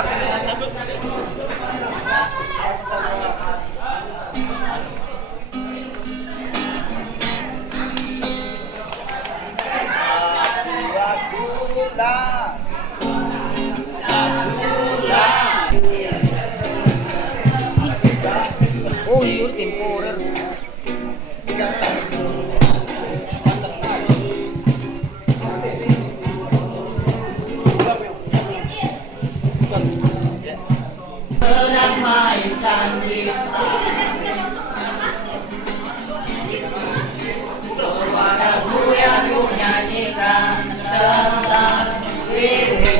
Mantap. Oh iya, temporer. Sedang mainkan gitar lagu yang ku nyanyikan tentang diri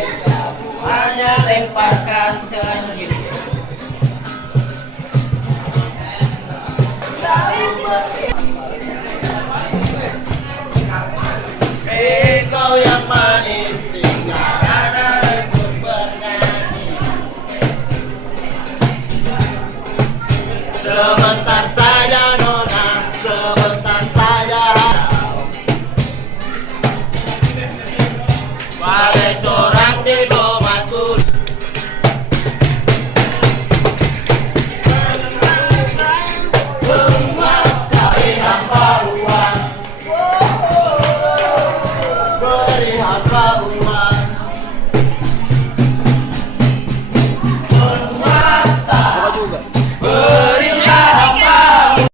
hanya lemparkan senyum. Kau yang manis singgah ada lembut bernyanyi sementara